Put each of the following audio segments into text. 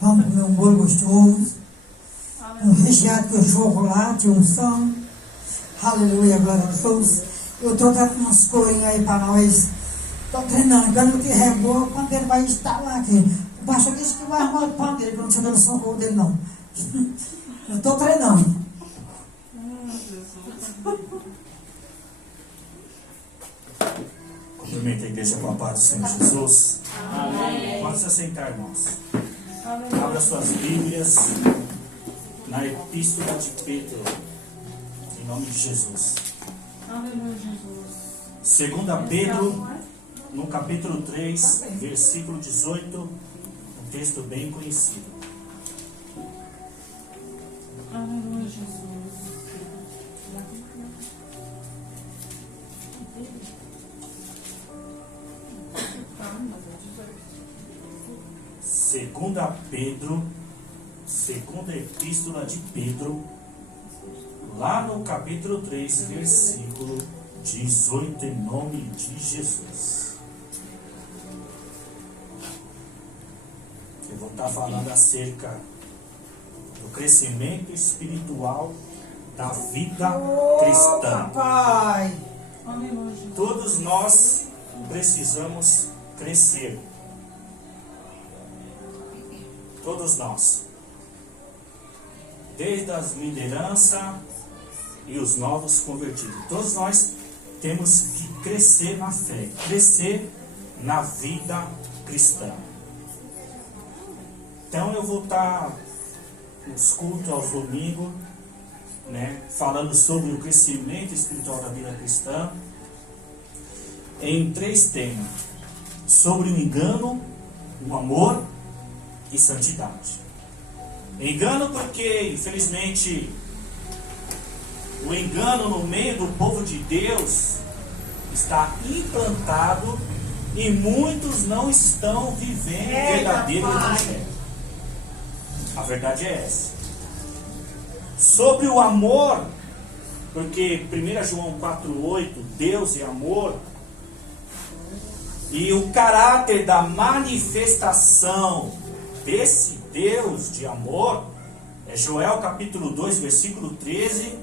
Vamos comer um bolo gostoso, um recheado com chocolate, unção. Aleluia, glória a Deus. Eu estou dando umas corinhas aí para nós. Estou treinando. Quando eu tiver boa, o pandeiro vai instalar aqui. O pastor disse que vai arrumar o pandeiro, que eu não tinha dado socorro dele, não. Eu estou treinando. Cumprimento a igreja com a paz do Senhor Jesus. Amém. Pode se assentar, irmãos. Amém. Abra suas Bíblias na Epístola de Pedro, em nome de Jesus. Aleluia, Jesus. 2 Pedro, no capítulo 3, versículo 18, um texto bem conhecido. Aleluia, Jesus. 2 Pedro, segunda epístola de Pedro, lá no capítulo 3, versículo 18, em nome de Jesus. Eu vou estar falando acerca do crescimento espiritual da vida cristã. Pai. Aleluia, Jesus. Todos nós precisamos crescer. Todos nós. Desde as lideranças e os novos convertidos. Todos nós temos que crescer na fé, crescer na vida cristã. Então eu vou estar nos cultos aos domingos, falando sobre o crescimento espiritual da vida cristã, em 3 temas: sobre o engano, o amor e santidade. Engano porque, infelizmente, o engano no meio do povo de Deus está implantado e muitos não estão vivendo o verdadeiro evangelho. A verdade é essa. Sobre o amor, porque 1 João 4,8, Deus é amor, e o caráter da manifestação desse Deus de amor é Joel capítulo 2, versículo 13,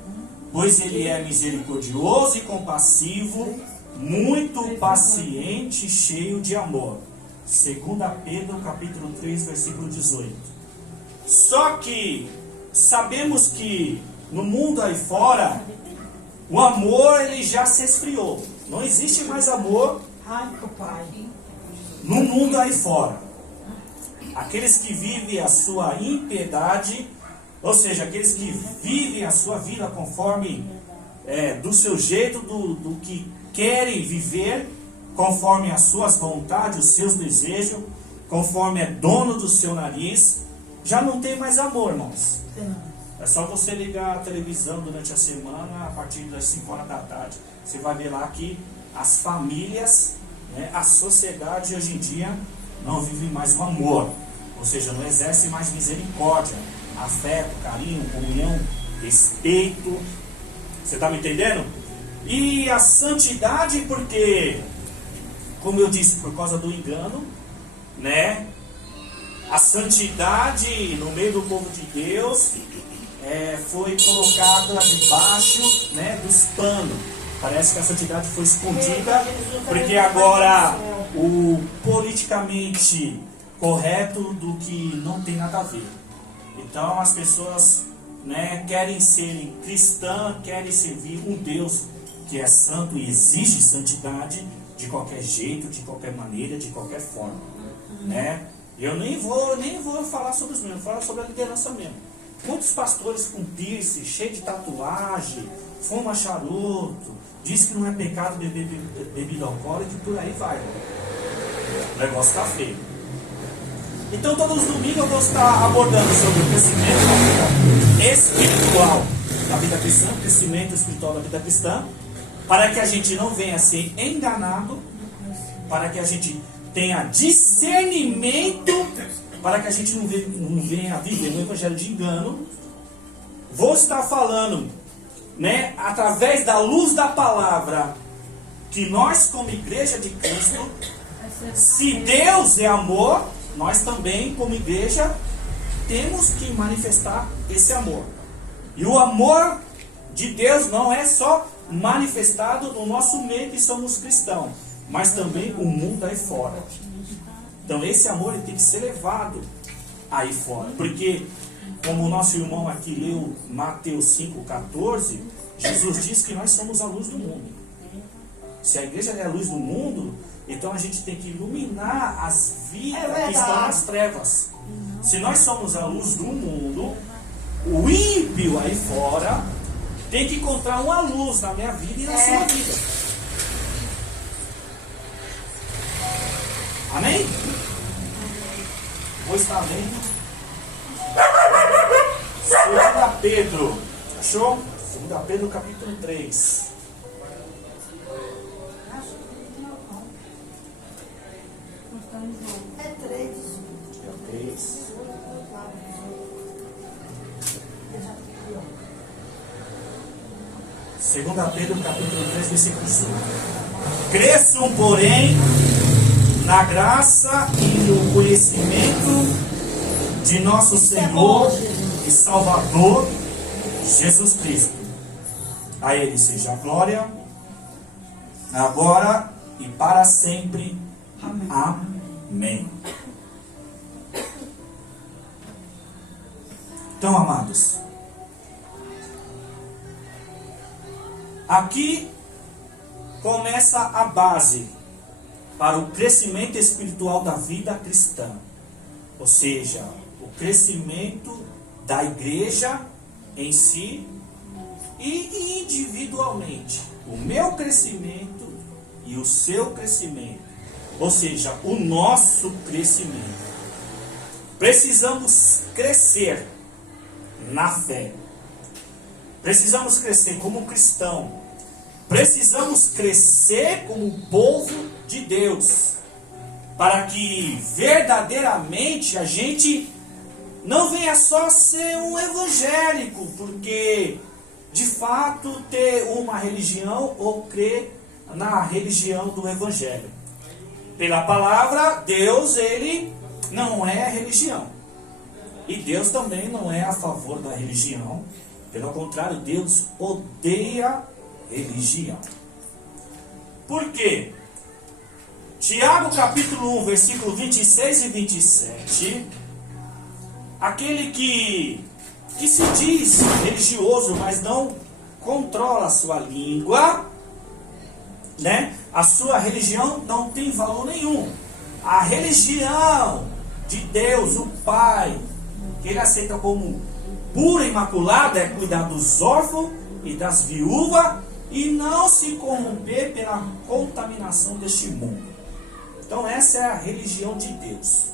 pois ele é misericordioso e compassivo, muito paciente e cheio de amor. 2 Pedro capítulo 3, versículo 18. Só que sabemos que no mundo aí fora o amor ele já se esfriou. Não existe mais amor no mundo aí fora. Aqueles que vivem a sua impiedade, ou seja, aqueles que vivem a sua vida conforme do seu jeito, do que querem viver, conforme as suas vontades, os seus desejos, conforme é dono do seu nariz, já não tem mais amor, irmãos. É só você ligar a televisão durante a semana, a partir das 5 horas da tarde. Você vai ver lá que as famílias, a sociedade hoje em dia não vive mais o amor. Ou seja, não exerce mais misericórdia, afeto, carinho, comunhão, respeito. Você está me entendendo? E a santidade, porque, como eu disse, por causa do engano, a santidade no meio do povo de Deus foi colocada debaixo dos panos. Parece que a santidade foi escondida, porque agora o politicamente correto do que não tem nada a ver. Então as pessoas querem ser cristãs, querem servir um Deus que é santo e exige santidade de qualquer jeito, de qualquer maneira, de qualquer forma. Eu nem vou falar sobre os mesmos, vou falar sobre a liderança mesmo. Muitos pastores com piercing, cheio de tatuagem, fuma charuto, diz que não é pecado beber bebida alcoólica e por aí vai. O negócio está feio. Então todos os domingos eu vou estar abordando sobre o crescimento da vida espiritual da vida cristã, crescimento espiritual da vida cristã, para que a gente não venha a ser enganado, para que a gente tenha discernimento, para que a gente não venha a viver no evangelho de engano. Vou estar falando, através da luz da palavra, que nós como igreja de Cristo, se Deus é amor, nós também como igreja temos que manifestar esse amor. E o amor de Deus não é só manifestado no nosso meio que somos cristãos, mas também o mundo aí fora. Então esse amor ele tem que ser levado aí fora. Porque, como o nosso irmão aqui leu Mateus 5,14, Jesus diz que nós somos a luz do mundo. Se a igreja é a luz do mundo, então a gente tem que iluminar as vidas que estão nas trevas. Se nós somos a luz do mundo, o ímpio aí fora tem que encontrar uma luz na minha vida e na sua vida. Amém? Vou estar lendo 2 Pedro. Achou? 2 Pedro capítulo 3. É 3. É 3. Segunda Pedro capítulo 3, versículo 5. Cresçam, porém, na graça e no conhecimento de nosso Senhor e Salvador Jesus Cristo. A Ele seja a glória, agora e para sempre. Amém. Então, amados, aqui começa a base para o crescimento espiritual da vida cristã. Ou seja, o crescimento da igreja em si e individualmente. O meu crescimento e o seu crescimento. Ou seja, o nosso crescimento. Precisamos crescer na fé. Precisamos crescer como cristão. Precisamos crescer como povo de Deus. Para que verdadeiramente a gente não venha só ser um evangélico. Porque de fato ter uma religião ou crer na religião do evangelho. Pela palavra, Deus, ele não é religião. E Deus também não é a favor da religião. Pelo contrário, Deus odeia religião. Por quê? Tiago capítulo 1, versículo 26 e 27. Aquele que se diz religioso, mas não controla a sua língua, né? A sua religião não tem valor nenhum. A religião de Deus, o Pai, que ele aceita como pura e imaculada, é cuidar dos órfãos e das viúvas e não se corromper pela contaminação deste mundo. Então essa é a religião de Deus.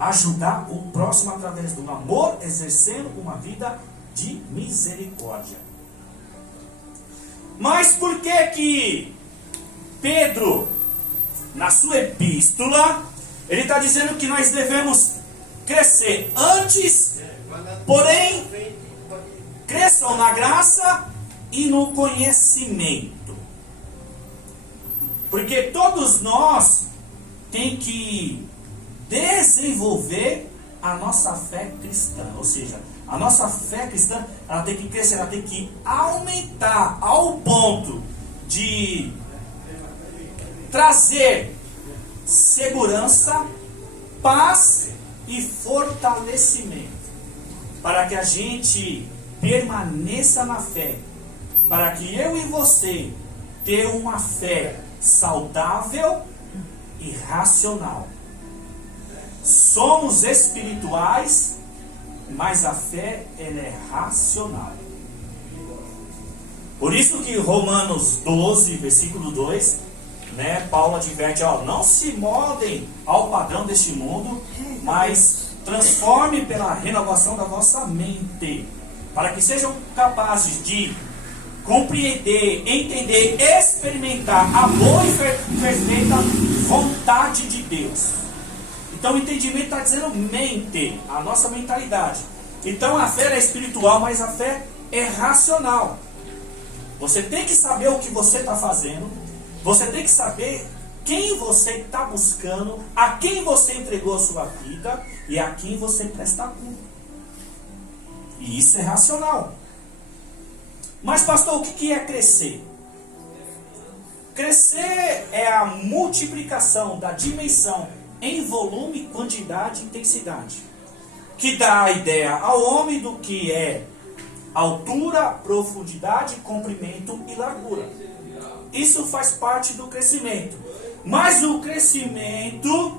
Ajudar o próximo através do amor, exercendo uma vida de misericórdia. Mas por que Pedro, na sua epístola, ele está dizendo que nós devemos crescer antes, porém, cresçam na graça e no conhecimento. Porque todos nós tem que desenvolver a nossa fé cristã. Ou seja, a nossa fé cristã, ela tem que crescer, ela tem que aumentar ao ponto de trazer segurança, paz e fortalecimento, para que a gente permaneça na fé, para que eu e você tenham uma fé saudável e racional. Somos espirituais, mas a fé ela é racional. Por isso que Romanos 12, versículo 2, né, Paulo adverte, não se moldem ao padrão deste mundo, mas transforme pela renovação da vossa mente, para que sejam capazes de compreender, entender, experimentar a boa e perfeita vontade de Deus. Então o entendimento está dizendo mente, a nossa mentalidade. Então a fé é espiritual, mas a fé é racional. Você tem que saber o que você está fazendo. Você tem que saber quem você está buscando, a quem você entregou a sua vida e a quem você presta culto. E isso é racional. Mas, pastor, o que é crescer? Crescer é a multiplicação da dimensão em volume, quantidade e intensidade, que dá a ideia ao homem do que é altura, profundidade, comprimento e largura. Isso faz parte do crescimento. Mas o crescimento,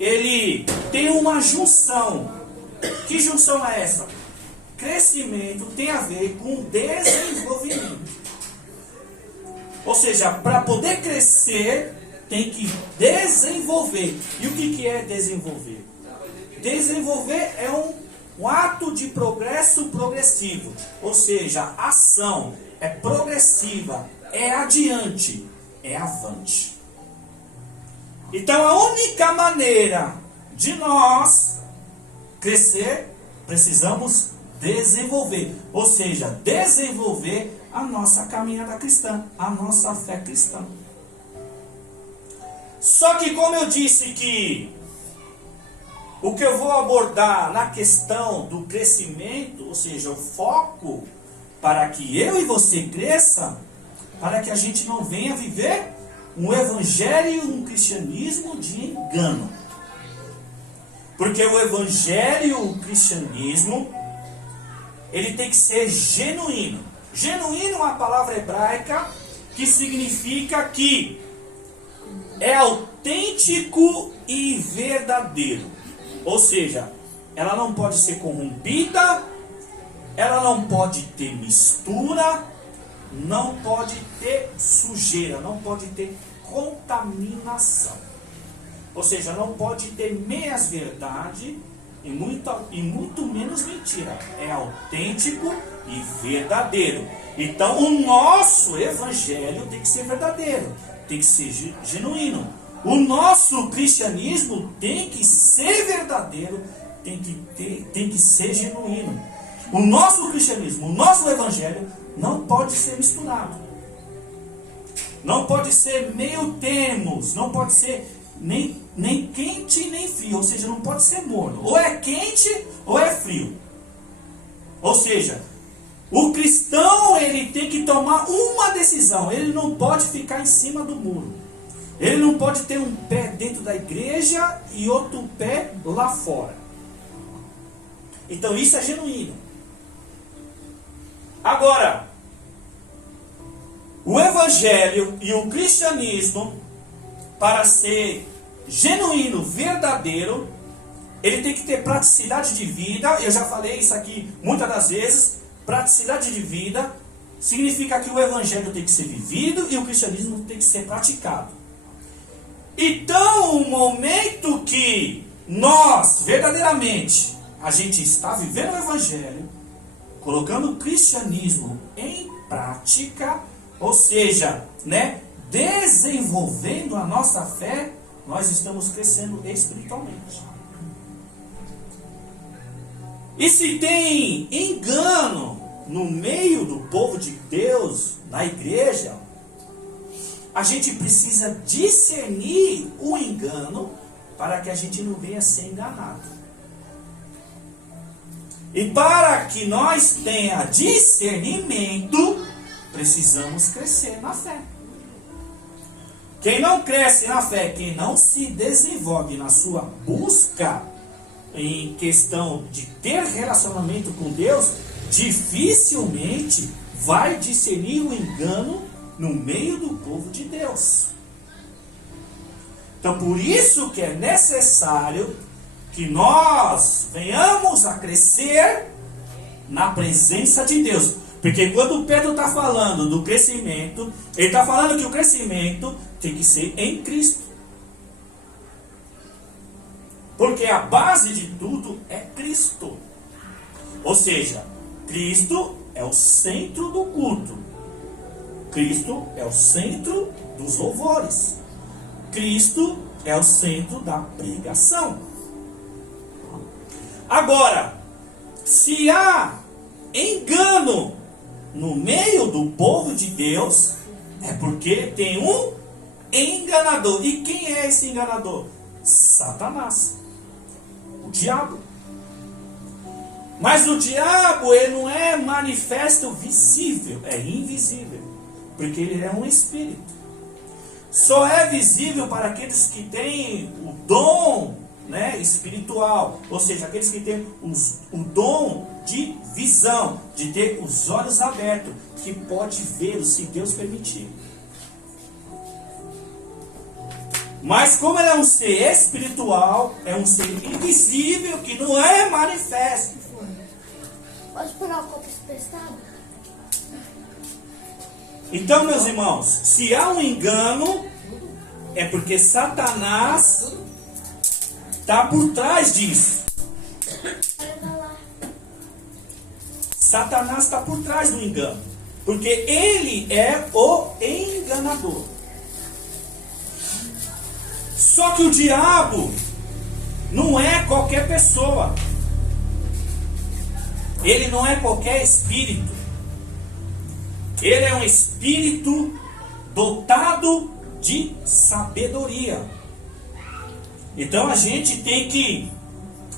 ele tem uma junção. Que junção é essa? Crescimento tem a ver com desenvolvimento. Ou seja, para poder crescer, tem que desenvolver. E o que é desenvolver? Desenvolver é um ato de progresso progressivo. Ou seja, ação é progressiva, é adiante, é avante. Então, a única maneira de nós crescer, precisamos desenvolver. Ou seja, desenvolver a nossa caminhada cristã, a nossa fé cristã. Só que, como eu disse que o que eu vou abordar na questão do crescimento, ou seja, o foco para que eu e você cresça, para que a gente não venha viver um evangelho, um cristianismo de engano. Porque o evangelho, o cristianismo, ele tem que ser genuíno. Genuíno é uma palavra hebraica que significa que é autêntico e verdadeiro. Ou seja, ela não pode ser corrompida, ela não pode ter mistura, não pode ter sujeira, não pode ter contaminação. Ou seja, não pode ter meias verdade e muito menos mentira. É autêntico e verdadeiro. Então o nosso evangelho tem que ser verdadeiro, tem que ser genuíno. O nosso cristianismo tem que ser verdadeiro, tem que ser genuíno. O nosso cristianismo, o nosso evangelho não pode ser misturado. Não pode ser meio termos, não pode ser nem quente nem frio, ou seja, não pode ser morno. Ou é quente ou é frio. Ou seja, o cristão, ele tem que tomar uma decisão. Ele não pode ficar em cima do muro. Ele não pode ter um pé dentro da igreja e outro pé lá fora. Então isso é genuíno. Agora, o evangelho e o cristianismo, para ser genuíno, verdadeiro, ele tem que ter praticidade de vida. Eu já falei isso aqui muitas das vezes. Praticidade de vida significa que o evangelho tem que ser vivido e o cristianismo tem que ser praticado. Então, o momento que nós, verdadeiramente, a gente está vivendo o evangelho, colocando o cristianismo em prática, ou seja, desenvolvendo a nossa fé, nós estamos crescendo espiritualmente. E se tem engano no meio do povo de Deus, na igreja, a gente precisa discernir o engano para que a gente não venha ser enganado. E para que nós tenha discernimento, precisamos crescer na fé. Quem não cresce na fé, quem não se desenvolve na sua busca em questão de ter relacionamento com Deus, dificilmente vai discernir o engano no meio do povo de Deus. Então, por isso que é necessário que nós venhamos a crescer na presença de Deus. Porque quando Pedro está falando do crescimento, ele está falando que o crescimento tem que ser em Cristo. Porque a base de tudo é Cristo. Ou seja, Cristo é o centro do culto. Cristo é o centro dos louvores. Cristo é o centro da pregação. Agora, se há engano no meio do povo de Deus, é porque tem um enganador. E quem é esse enganador? Satanás, o diabo. Mas o diabo, ele não é manifesto visível, é invisível, porque ele é um espírito. Só é visível para aqueles que têm o dom, né, espiritual, ou seja, aqueles que têm o dom de visão, de ter os olhos abertos, que pode vê-lo se Deus permitir. Mas como ele é um ser espiritual, é um ser invisível, que não é manifesto. Pode pegar o copo emprestado? Então, meus irmãos, se há um engano, é porque Satanás está por trás disso. Satanás está por trás do engano, porque ele é o enganador. Só que o diabo não é qualquer pessoa. Ele não é qualquer espírito. Ele é um espírito dotado de sabedoria. Então a gente tem que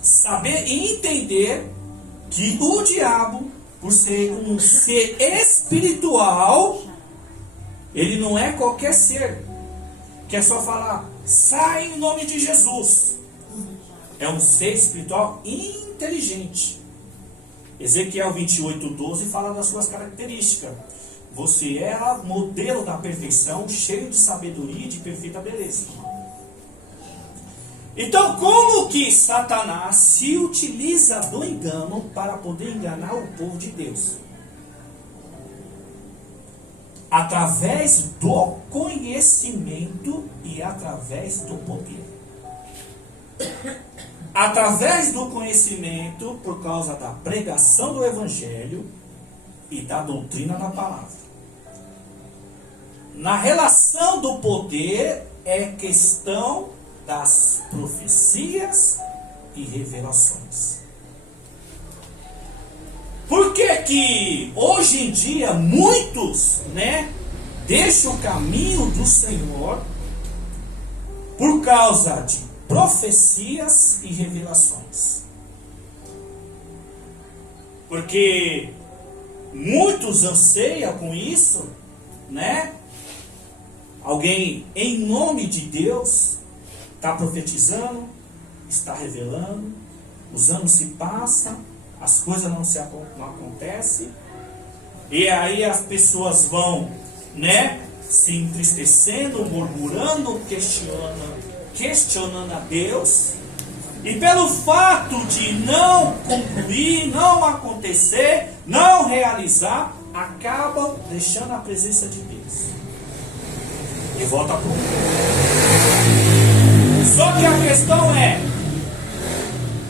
saber e entender que o diabo, por ser um ser espiritual, ele não é qualquer ser que é só falar, sai em nome de Jesus. É um ser espiritual inteligente. Ezequiel 28:12 fala das suas características. Você era modelo da perfeição, cheio de sabedoria e de perfeita beleza. Então, como que Satanás se utiliza do engano para poder enganar o povo de Deus? Através do conhecimento e através do poder. Através do conhecimento, por causa da pregação do Evangelho e da doutrina da palavra. Na relação do poder, é questão das profecias e revelações. Por que que hoje em dia muitos, deixam o caminho do Senhor por causa de profecias e revelações? Porque muitos anseiam com isso, Alguém em nome de Deus está profetizando, está revelando, os anos se passam, as coisas não acontecem, e aí as pessoas vão, se entristecendo, murmurando, questionando a Deus, e pelo fato de não concluir, não acontecer, não realizar, acabam deixando a presença de Deus. E volta para o mundo. Só que a questão é,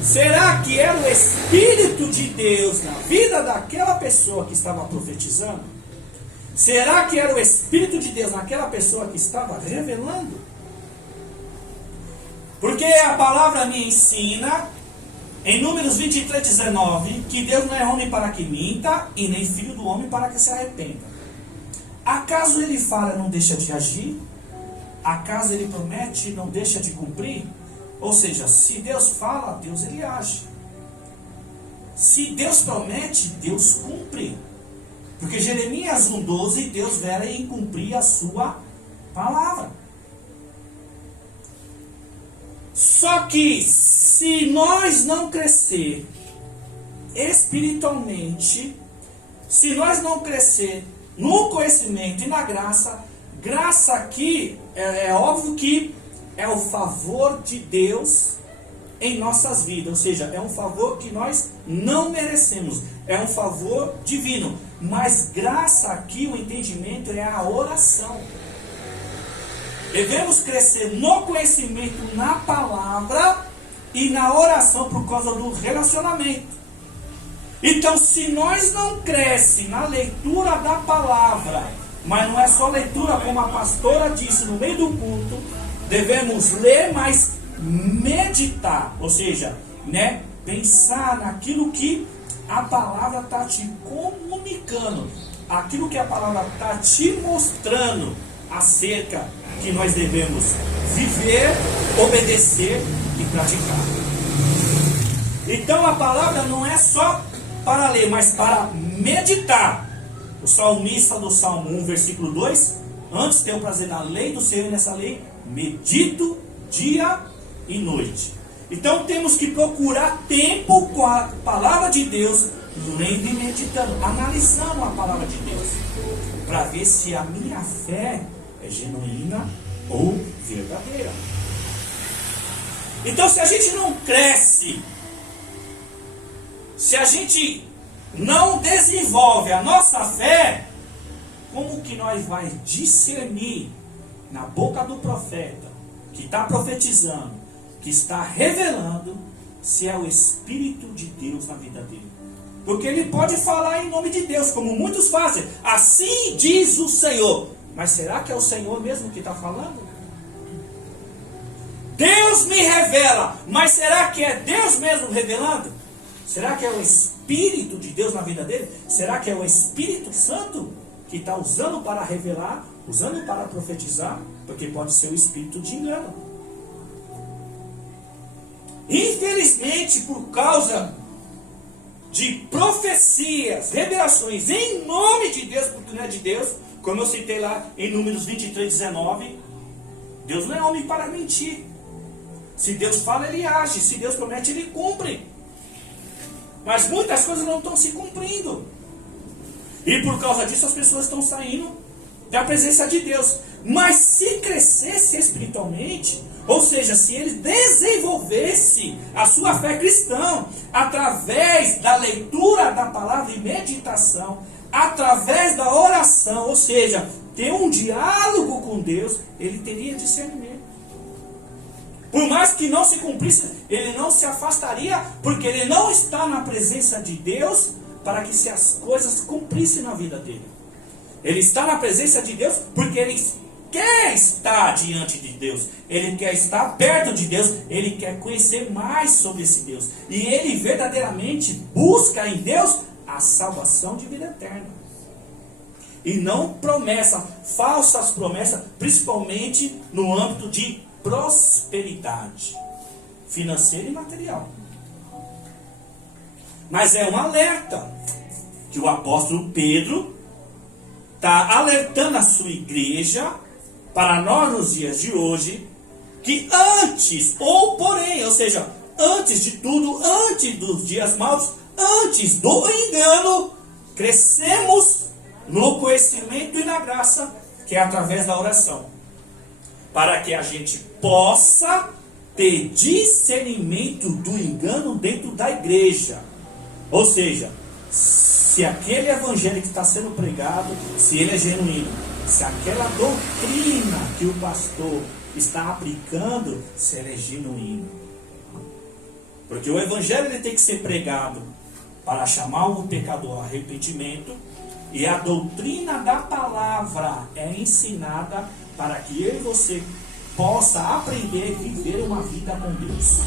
será que era o Espírito de Deus na vida daquela pessoa que estava profetizando? Será que era o Espírito de Deus naquela pessoa que estava revelando? Porque a palavra me ensina, em Números 23:19, que Deus não é homem para que minta, e nem filho do homem para que se arrependa. Acaso ele fala e não deixa de agir? Acaso ele promete e não deixa de cumprir? Ou seja, se Deus fala, Deus ele age. Se Deus promete, Deus cumpre. Porque Jeremias 1:12, Deus vera em cumprir a sua palavra. Só que se nós não crescer espiritualmente, se nós não crescer no conhecimento e na graça, graça aqui é óbvio que é o favor de Deus em nossas vidas, ou seja, é um favor que nós não merecemos, é um favor divino, mas graça aqui, o entendimento é a oração. Devemos crescer no conhecimento, na palavra e na oração por causa do relacionamento. Então, se nós não crescemos na leitura da palavra, mas não é só leitura, como a pastora disse no meio do culto, devemos ler, mas meditar, ou seja, pensar naquilo que a palavra está te comunicando, aquilo que a palavra está te mostrando, acerca que nós devemos viver, obedecer e praticar. Então a palavra não é só para ler, mas para meditar. O salmista do Salmo 1, versículo 2: antes tenho prazer na lei do Senhor, e nessa lei medito dia e noite. Então temos que procurar tempo com a palavra de Deus, lendo e meditando, analisando a palavra de Deus, para ver se a minha fé é genuína ou verdadeira. Então, se a gente não cresce, se a gente não desenvolve a nossa fé, como que nós vai discernir na boca do profeta que está profetizando, que está revelando, se é o Espírito de Deus na vida dele? Porque ele pode falar em nome de Deus, como muitos fazem. Assim diz o Senhor. Mas será que é o Senhor mesmo que está falando? Deus me revela. Mas será que é Deus mesmo revelando? Será que é o Espírito de Deus na vida dele? Será que é o Espírito Santo que está usando para revelar, usando para profetizar? Porque pode ser o espírito de engano. Infelizmente, por causa de profecias, revelações em nome de Deus, porque não é de Deus, como eu citei lá em Números 23, 19, Deus não é homem para mentir. Se Deus fala, ele age. Se Deus promete, ele cumpre. Mas muitas coisas não estão se cumprindo. E por causa disso as pessoas estão saindo da presença de Deus. Mas se crescesse espiritualmente, ou seja, se ele desenvolvesse a sua fé cristã através da leitura da palavra e meditação, através da oração, ou seja, ter um diálogo com Deus, ele teria discernimento. Por mais que não se cumprisse, ele não se afastaria, porque ele não está na presença de Deus para que se as coisas cumprissem na vida dele. Ele está na presença de Deus porque ele quer estar diante de Deus, ele quer estar perto de Deus, ele quer conhecer mais sobre esse Deus, e ele verdadeiramente busca em Deus a salvação de vida eterna, e não promessa, falsas promessas, principalmente no âmbito de prosperidade financeira e material. Mas é um alerta que o apóstolo Pedro está alertando a sua igreja para nós nos dias de hoje, que antes, ou porém, ou seja, antes de tudo, antes dos dias maus, antes do engano, crescemos no conhecimento e na graça, que é através da oração, para que a gente possa ter discernimento do engano dentro da igreja. Ou seja, se aquele evangelho que está sendo pregado, se ele é genuíno, se aquela doutrina que o pastor está aplicando, se ela é genuína. Porque o evangelho ele tem que ser pregado para chamar o pecador ao arrependimento, e a doutrina da palavra é ensinada para que eu e você possa aprender e viver uma vida com Deus.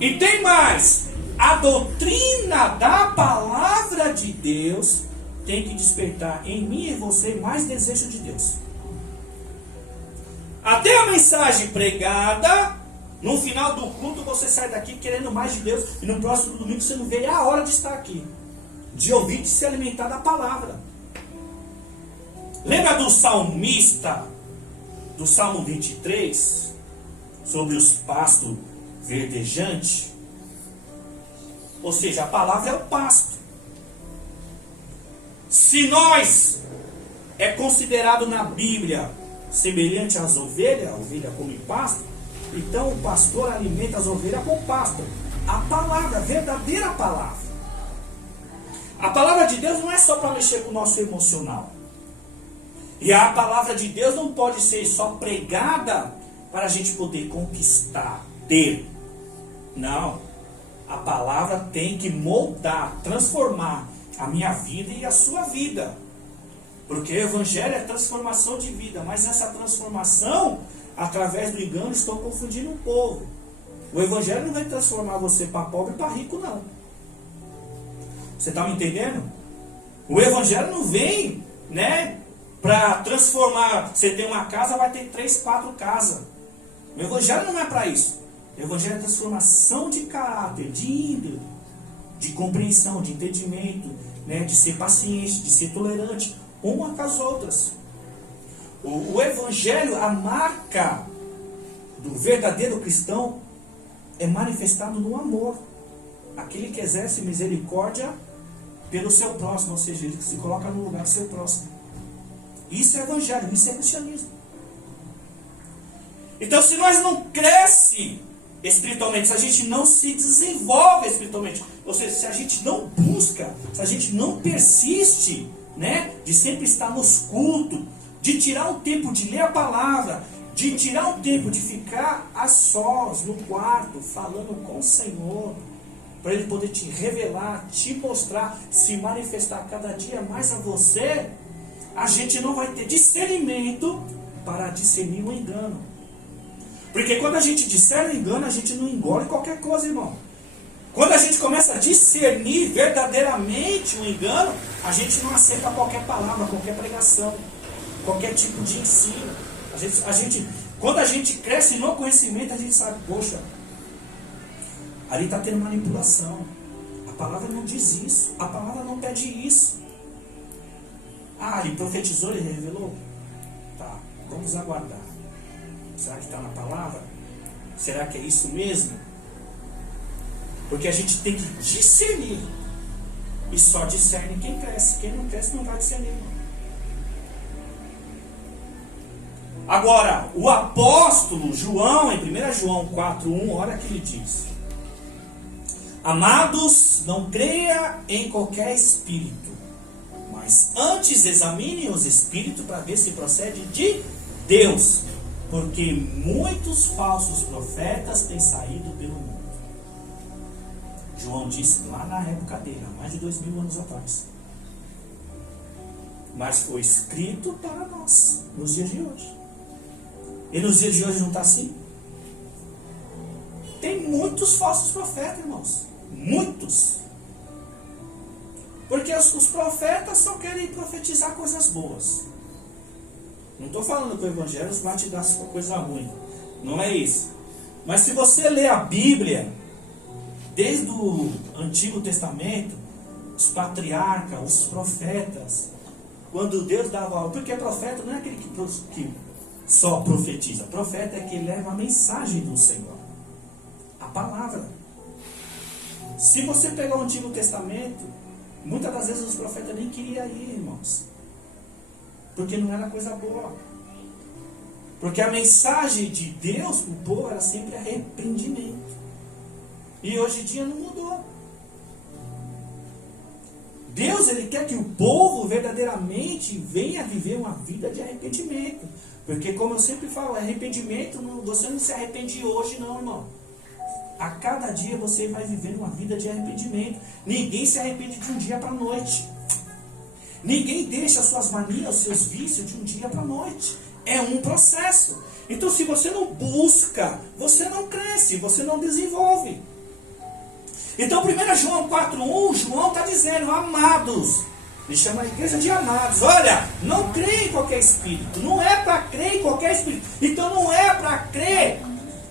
E tem mais, a doutrina da palavra de Deus tem que despertar em mim e você mais desejo de Deus. Até a mensagem pregada, no final do culto você sai daqui querendo mais de Deus, e no próximo domingo você não vê a hora de estar aqui, de ouvir, de se alimentar da palavra. Lembra do salmista, do Salmo 23, sobre os pastos verdejantes? Ou seja, a palavra é o pasto. Se nós é considerado na Bíblia semelhante às ovelhas, a ovelha come pasto, então o pastor alimenta as ovelhas com pasto. A palavra, a verdadeira palavra. A palavra de Deus não é só para mexer com o nosso emocional. E a palavra de Deus não pode ser só pregada para a gente poder conquistar, ter. Não. A palavra tem que moldar, transformar a minha vida e a sua vida. Porque o evangelho é transformação de vida. Mas essa transformação, através do engano, estão confundindo o povo. O evangelho não vai transformar você para pobre e para rico, não. Você está me entendendo? O evangelho não vem, para transformar. Você tem uma casa, vai ter 3, 4 casas. O evangelho não é para isso. O evangelho é transformação de caráter, de índole, de compreensão, de entendimento, né? De ser paciente, de ser tolerante, uma com as outras. O evangelho, a marca do verdadeiro cristão é manifestado no amor. Aquele que exerce misericórdia pelo seu próximo, ou seja, ele se coloca no lugar do seu próximo. Isso é evangelho, isso é cristianismo. Então, se nós não crescemos espiritualmente, se a gente não se desenvolve espiritualmente, ou seja, se a gente não busca, se a gente não persiste, né, de sempre estar nos cultos, de tirar um tempo de ler a palavra, de tirar um tempo de ficar a sós no quarto, falando com o Senhor, para Ele poder te revelar, te mostrar, se manifestar cada dia mais a você, a gente não vai ter discernimento para discernir o engano. Porque quando a gente discerne o engano, a gente não engole qualquer coisa, irmão. Quando a gente começa a discernir verdadeiramente o engano, a gente não aceita qualquer palavra, qualquer pregação, qualquer tipo de ensino. Quando a gente cresce no conhecimento, a gente sabe, poxa, ali está tendo manipulação. A palavra não diz isso. A palavra não pede isso. Ah, ele profetizou, ele revelou? Tá, vamos aguardar. Será que está na palavra? Será que é isso mesmo? Porque a gente tem que discernir. E só discerne quem cresce. Quem não cresce não vai discernir. Agora, o apóstolo João, em 1 João 4,1, olha o que ele diz. Amados, não creia em qualquer espírito, mas antes examine os espíritos para ver se procede de Deus, porque muitos falsos profetas têm saído pelo mundo. João disse lá na época dele, há mais de 2000 anos atrás. Mas foi escrito para nós, nos dias de hoje. E nos dias de hoje não está assim? Tem muitos falsos profetas, irmãos. Muitos. Porque os profetas só querem profetizar coisas boas. Não estou falando que o evangelho vai te dar coisa ruim. Não é isso. Mas se você ler a Bíblia, desde o Antigo Testamento, os patriarcas, os profetas, quando Deus dava... Porque profeta não é aquele que só profetiza. Profeta é que leva a mensagem do Senhor. A palavra. Se você pegar o Antigo Testamento, muitas das vezes os profetas nem queriam ir, irmãos. Porque não era coisa boa. Porque a mensagem de Deus para o povo era sempre arrependimento. E hoje em dia não mudou. Deus, Ele quer que o povo verdadeiramente venha viver uma vida de arrependimento. Porque, como eu sempre falo, arrependimento, você não se arrepende hoje não, irmão. A cada dia você vai viver uma vida de arrependimento. Ninguém se arrepende de um dia para a noite. Ninguém deixa suas manias, os seus vícios de um dia para a noite. É um processo. Então, se você não busca, você não cresce, você não desenvolve. Então, 1 João 4,1, João está dizendo, amados. Ele chama a igreja de amados. Olha, não crê em qualquer espírito. Não é para crer em qualquer espírito. Então, não é para crer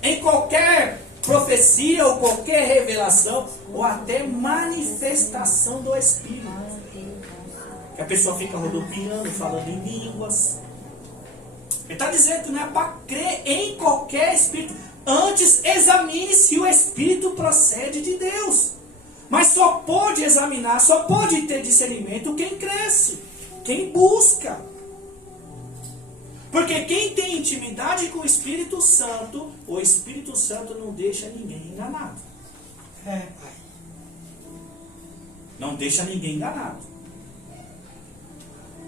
em qualquer profecia ou qualquer revelação ou até manifestação do Espírito. Que a pessoa fica rodopiando, falando em línguas. Ele está dizendo que não é para crer em qualquer espírito. Antes examine se o Espírito procede de Deus. Mas só pode examinar, só pode ter discernimento quem cresce, quem busca. Porque quem tem intimidade com o Espírito Santo não deixa ninguém enganado. É, pai. Não deixa ninguém enganado.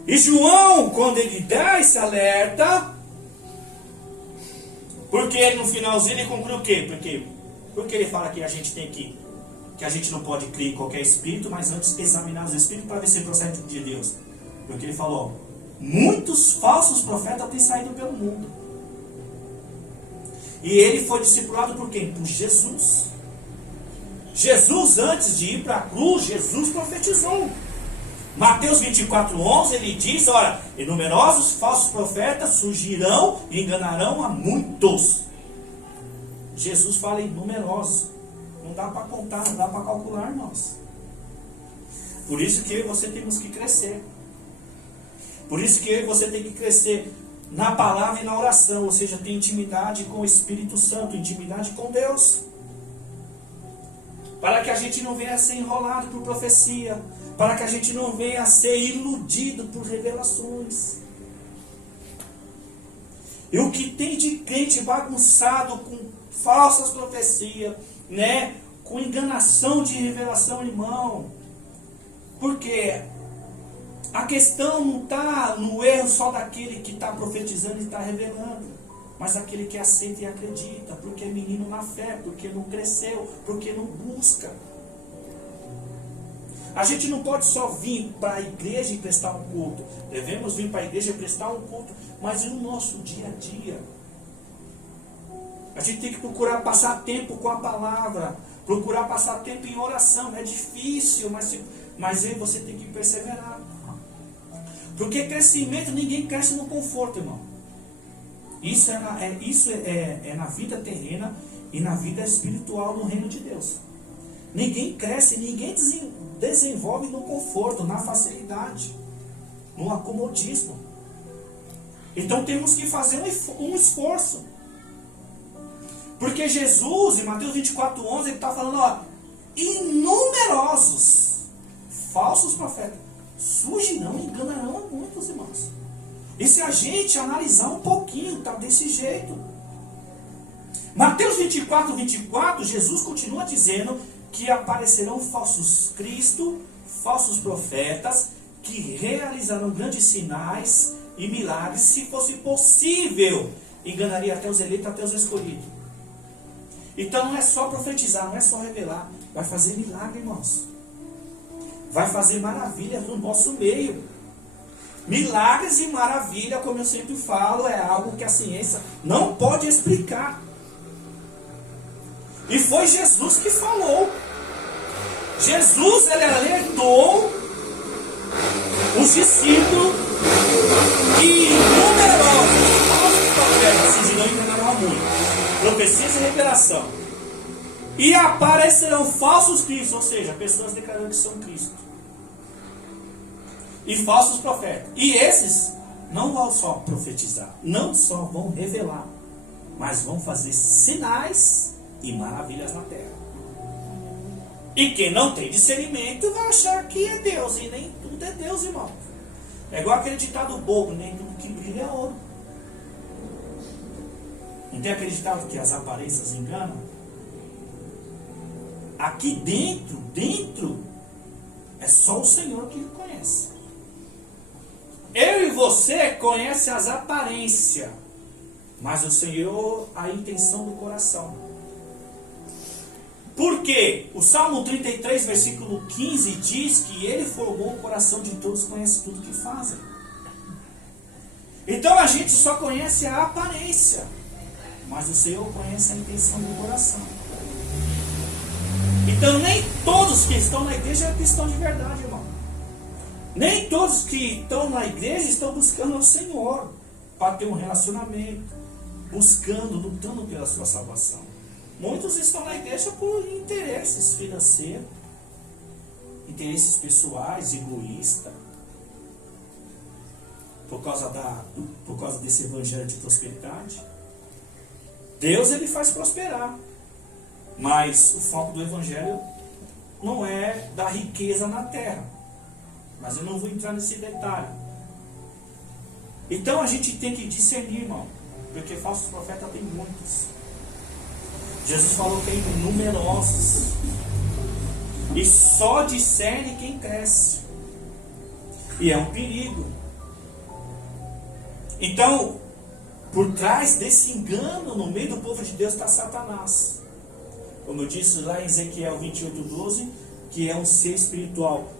E João, quando ele dá esse alerta, porque no finalzinho ele conclui o quê? Porque ele fala que a gente tem que a gente não pode crer em qualquer espírito, mas antes examinar os espíritos para ver se procede de Deus. Porque ele falou, muitos falsos profetas têm saído pelo mundo. E ele foi discipulado por quem? Por Jesus. Jesus, antes de ir para a cruz, Jesus profetizou. Mateus 24:11, ele diz, olha, e numerosos falsos profetas surgirão e enganarão a muitos. Jesus fala em numerosos. Não dá para contar, não dá para calcular, irmãos. Por isso que eu e você temos que crescer. Por isso que eu e você tem que crescer na palavra e na oração, ou seja, ter intimidade com o Espírito Santo, intimidade com Deus. Para que a gente não venha a ser enrolado por profecia, para que a gente não venha a ser iludido por revelações. E o que tem de crente bagunçado com falsas profecias, né? Com enganação de revelação, irmão. Porque a questão não está no erro só daquele que está profetizando e está revelando, mas aquele que aceita e acredita, porque é menino na fé, porque não cresceu, porque não busca. A gente não pode só vir para a igreja e prestar um culto. Devemos vir para a igreja e prestar um culto, mas e no nosso dia a dia? A gente tem que procurar passar tempo com a palavra, procurar passar tempo em oração. É difícil, mas aí você tem que perseverar. Porque crescimento, ninguém cresce no conforto, irmão. Isso é na vida terrena e na vida espiritual no reino de Deus. Ninguém cresce, ninguém desenvolve no conforto, na facilidade, no acomodismo. Então temos que fazer um esforço. Porque Jesus, em Mateus 24:11, ele está falando, ó, inumerosos falsos profetas surgirão e enganarão a muitos, irmãos. E se a gente analisar um pouquinho, está desse jeito. Mateus 24:24, Jesus continua dizendo que aparecerão falsos Cristo, falsos profetas, que realizarão grandes sinais e milagres. Se fosse possível, enganaria até os eleitos, até os escolhidos. Então não é só profetizar, não é só revelar, vai fazer milagre, irmãos. Vai fazer maravilhas no nosso meio. Milagres e maravilha, como eu sempre falo, é algo que a ciência não pode explicar. E foi Jesus que falou. Jesus, ele alertou os discípulos que numerosos falsos profetas surgirão e enganarão a muitos. Profecias e revelação. E aparecerão falsos cristos, ou seja, pessoas declarando que são Cristo. E falsos profetas. E esses não vão só profetizar, não só vão revelar, mas vão fazer sinais e maravilhas na terra. E quem não tem discernimento vai achar que é Deus, e nem tudo é Deus, irmão. É igual aquele ditado bobo, nem tudo que brilha é ouro. Não tem aquele ditado que as aparências enganam? Aqui dentro, é só o Senhor que conhece. Eu e você conhecem as aparências, mas o Senhor, a intenção do coração. Por quê? O Salmo 33, versículo 15 diz que Ele formou o coração de todos, conhece tudo que fazem. Então a gente só conhece a aparência, mas o Senhor conhece a intenção do coração. Então nem todos que estão na igreja é cristão de verdade, irmão. Nem todos que estão na igreja estão buscando o Senhor para ter um relacionamento, buscando, lutando pela sua salvação. Muitos estão na igreja por interesses financeiros, interesses pessoais, egoístas, por causa desse evangelho de prosperidade. Deus, ele faz prosperar, mas o foco do evangelho não é dar riqueza na terra. Mas eu não vou entrar nesse detalhe. Então a gente tem que discernir, irmão, porque falsos profetas tem muitos. Jesus falou que é numerosos. E só discerne quem cresce. E é um perigo. Então, por trás desse engano, no meio do povo de Deus está Satanás. Como eu disse lá em Ezequiel 28:12, que é um ser espiritual,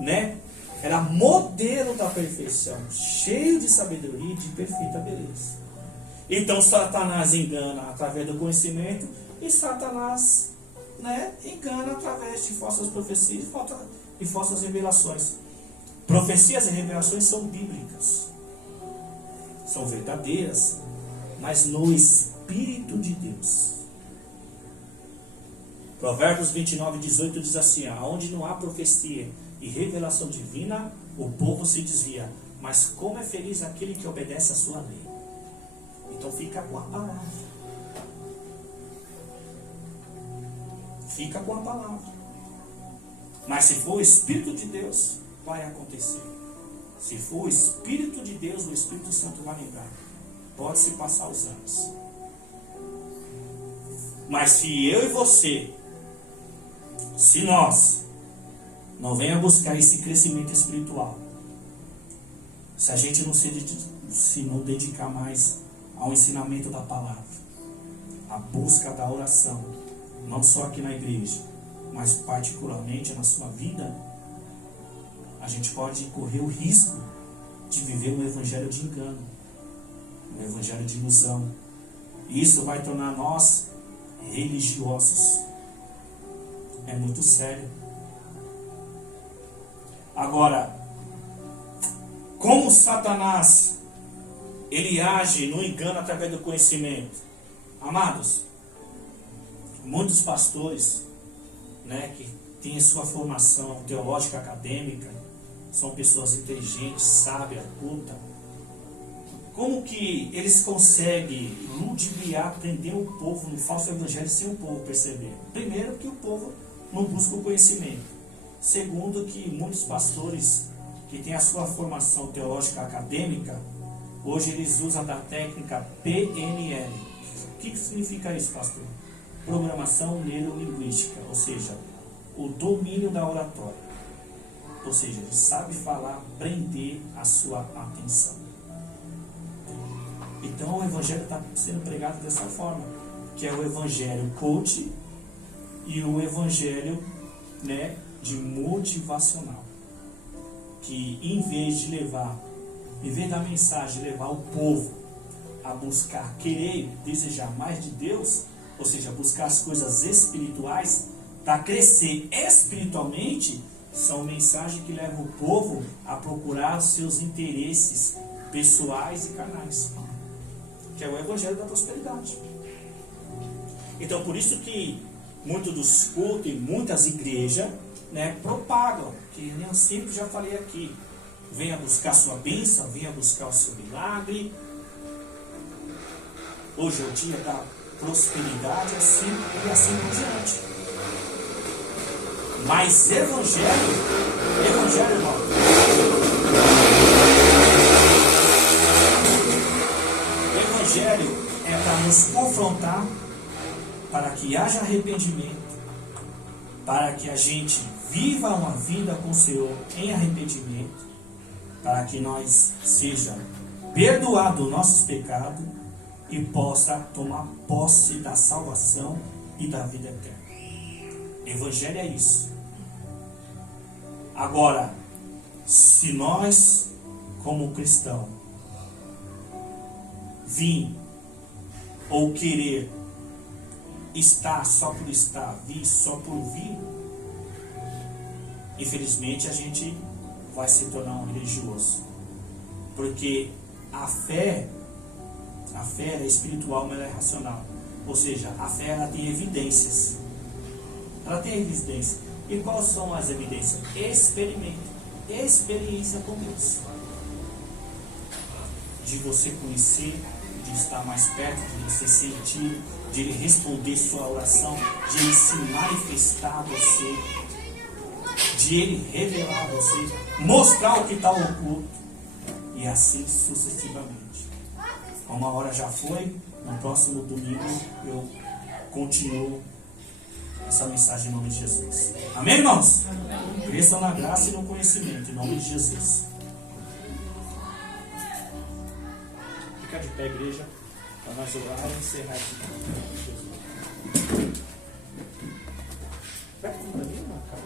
né? Era modelo da perfeição, cheio de sabedoria e de perfeita beleza. Então Satanás engana através do conhecimento, e Satanás, né, engana através de falsas profecias e falsas revelações. Profecias e revelações são bíblicas, são verdadeiras, mas no Espírito de Deus. Provérbios 29:18 diz assim: aonde não há profecia e revelação divina, o povo se desvia, mas como é feliz aquele que obedece a sua lei. Então fica com a palavra. Fica com a palavra. Mas se for o Espírito de Deus, vai acontecer. Se for o Espírito de Deus, o Espírito Santo vai lembrar. Pode se passar os anos. Mas se eu e você, se nós não venha buscar esse crescimento espiritual, se a gente não dedicar mais ao ensinamento da palavra, à busca da oração, não só aqui na igreja, mas particularmente na sua vida, a gente pode correr o risco de viver um evangelho de engano, um evangelho de ilusão. E isso vai tornar nós religiosos. É muito sério. Agora, como Satanás ele age no engano através do conhecimento? Amados, muitos pastores, que têm sua formação teológica acadêmica, são pessoas inteligentes, sábias, cultas. Como que eles conseguem ludibriar, prender o povo no falso evangelho sem o povo perceber? Primeiro, que o povo não busca o conhecimento. Segundo, que muitos pastores que têm a sua formação teológica acadêmica, hoje eles usam da técnica PNL. O que significa isso, pastor? Programação neurolinguística, ou seja, o domínio da oratória. Ou seja, ele sabe falar, prender a sua atenção. Então o evangelho está sendo pregado dessa forma, que é o evangelho coach e o evangelho de motivacional, que em vez da mensagem levar o povo a buscar, querer, desejar mais de Deus, ou seja, buscar as coisas espirituais, para crescer espiritualmente, são mensagens que levam o povo a procurar os seus interesses pessoais e carnais, que é o evangelho da prosperidade. Então, por isso que muitos dos cultos e muitas igrejas propagam, que eu sempre já falei aqui, venha buscar sua bênção, venha buscar o seu milagre. Hoje é o dia da prosperidade, assim e assim por diante. Mas evangelho, irmão, evangelho é para nos confrontar, para que haja arrependimento, para que a gente viva uma vida com o Senhor em arrependimento, para que nós seja perdoado os nossos pecados e possa tomar posse da salvação e da vida eterna. Evangelho é isso. Agora, se nós, como cristão, vir ou querer estar só por estar, vir só por vir, infelizmente a gente vai se tornar um religioso. Porque a fé ela é espiritual, mas ela é racional. Ou seja, a fé ela tem evidências. Ela tem evidências. E quais são as evidências? Experimento. Experiência com Deus. De você conhecer, de estar mais perto, de você sentir, de Ele responder sua oração, de Ele se manifestar a você, de Ele revelar a você, mostrar o que está oculto, e assim sucessivamente. Como a hora já foi, no próximo domingo eu continuo essa mensagem em nome de Jesus. Amém, irmãos? Cresçam na graça e no conhecimento, em nome de Jesus. Fica de pé, igreja, para nós orar e encerrar aqui. Vai para mim, cara.